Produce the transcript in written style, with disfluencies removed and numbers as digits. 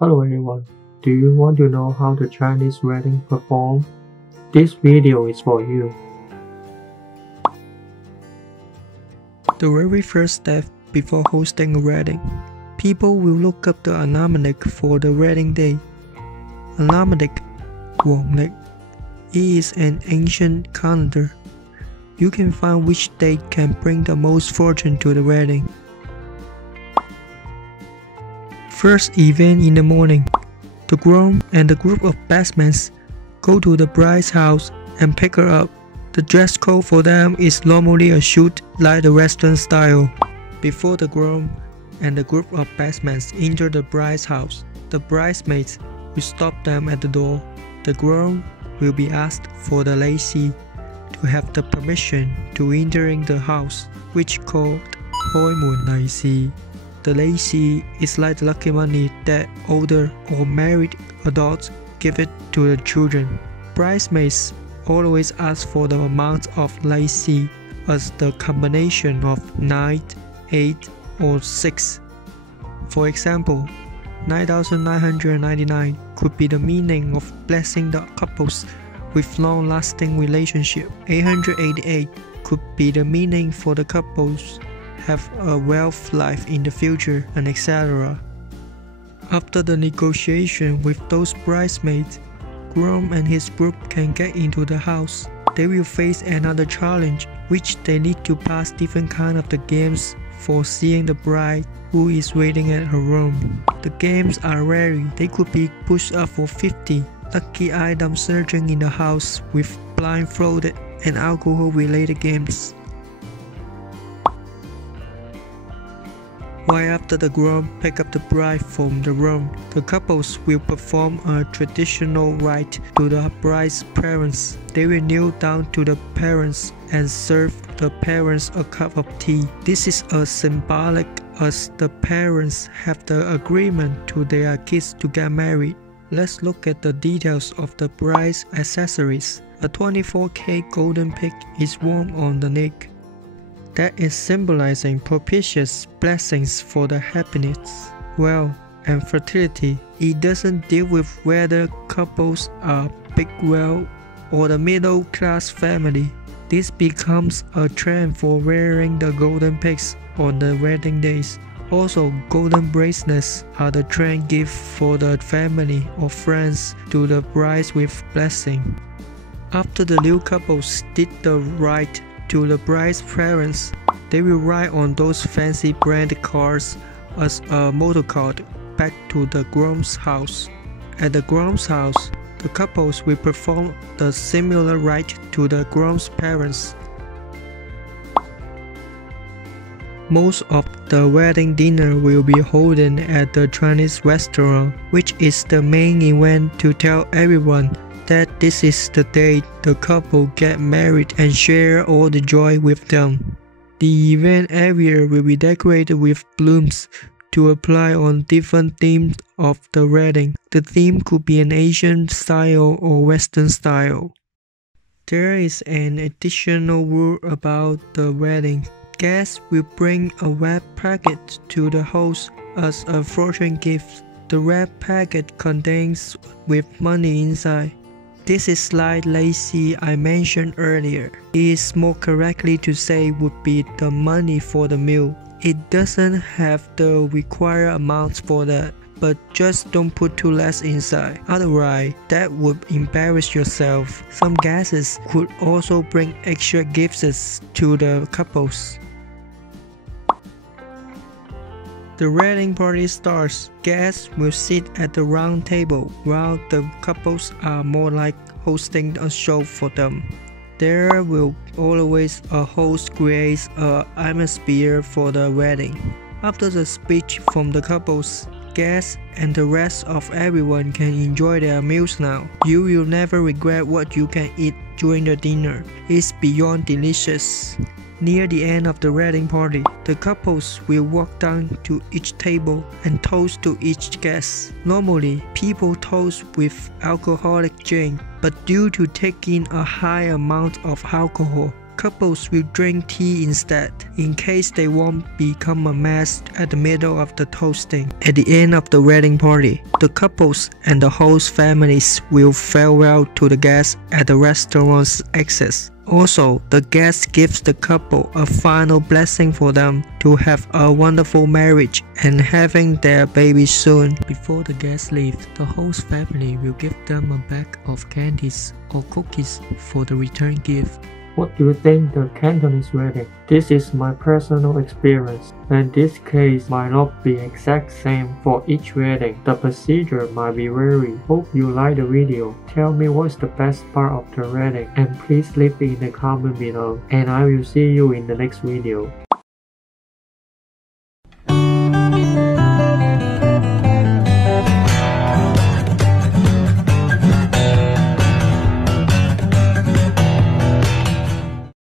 Hello everyone, do you want to know how the Chinese wedding perform? This video is for you. The very first step before hosting a wedding, people will look up the almanac for the wedding day. Almanac, 黄历, is an ancient calendar. You can find which date can bring the most fortune to the wedding. First event in the morning, the groom and the group of bestmans go to the bride's house and pick her up. The dress code for them is normally a suit like the Western style. Before the groom and the group of bestmans enter the bride's house, the bridesmaids will stop them at the door. The groom will be asked for the lei to have the permission to entering the house, which called 開門利是. The lei is like the lucky money that older or married adults give it to the children. Bridesmaids always ask for the amount of lei as the combination of 9, 8, or 6. For example, 9,999 could be the meaning of blessing the couples with long-lasting relationship. 888 could be the meaning for the couples have a wealth life in the future, and etc. After the negotiation with those bridesmaids, groom and his group can get into the house. They will face another challenge, which they need to pass different kind of the games for seeing the bride who is waiting at her room. The games are varied. They could be push up for 50, lucky item searching in the house with blindfolded, and alcohol related games. Right after the groom pick up the bride from the room, the couples will perform a traditional rite to the bride's parents. They will kneel down to the parents and serve the parents a cup of tea. This is a symbolic as the parents have the agreement to their kids to get married. Let's look at the details of the bride's accessories. A 24K golden pig is worn on the neck. That is symbolizing propitious blessings for the happiness, wealth, and fertility. It doesn't deal with whether couples are big wealth or the middle class family. This becomes a trend for wearing the golden pigs on the wedding days. Also, golden bracelets are the trend gift for the family or friends to the brides with blessing. After the new couples did the rite to the bride's parents, they will ride on those fancy branded cars as a motorcard back to the groom's house. At the groom's house, the couples will perform the similar rite to the groom's parents. Most of the wedding dinner will be holding at the Chinese restaurant, which is the main event to tell everyone that this is the day the couple get married and share all the joy with them. The event area will be decorated with blooms to apply on different themes of the wedding. The theme could be an Asian style or Western style. There is an additional rule about the wedding. Guests will bring a wrap packet to the host as a fortune gift. The wrap packet contains with money inside. This is like lei I mentioned earlier. It is more correctly to say would be the money for the meal. It doesn't have the required amounts for that, but just don't put too less inside. Otherwise, that would embarrass yourself. Some guests could also bring extra gifts to the couples. The wedding party starts. Guests will sit at the round table, while the couples are more like hosting a show for them. There will always a host creates an atmosphere for the wedding. After the speech from the couples, guests and the rest of everyone can enjoy their meals now. You will never regret what you can eat during the dinner. It's beyond delicious. Near the end of the wedding party, the couples will walk down to each table and toast to each guest. Normally, people toast with alcoholic drink, but due to taking a high amount of alcohol, couples will drink tea instead, in case they won't become a mess at the middle of the toasting. At the end of the wedding party, the couples and the host families will farewell to the guests at the restaurant's exit. Also, the guest gives the couple a final blessing for them to have a wonderful marriage and having their baby soon. Before the guests leave, the host family will give them a bag of candies or cookies for the return gift. What do you think the Cantonese wedding? This is my personal experience, and this case might not be exact same for each wedding. The procedure might be vary. Hope you like the video. Tell me what's the best part of the wedding, and please leave it in the comment below, and I will see you in the next video.